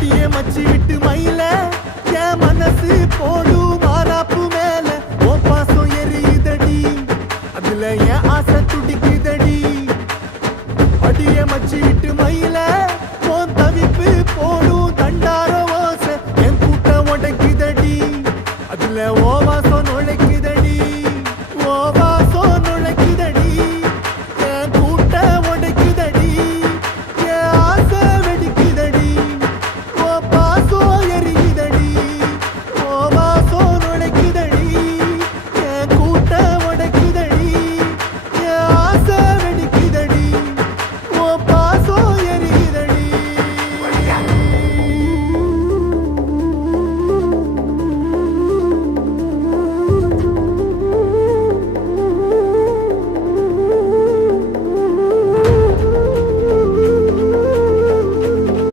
அடியே மச்சி விட்டு மயில என் மனசு போடு மாறாப்பு மேல ஓ பாசம் எரியுதடி அதுல என் ஆசை துடிக்குதடி அடியே மச்சி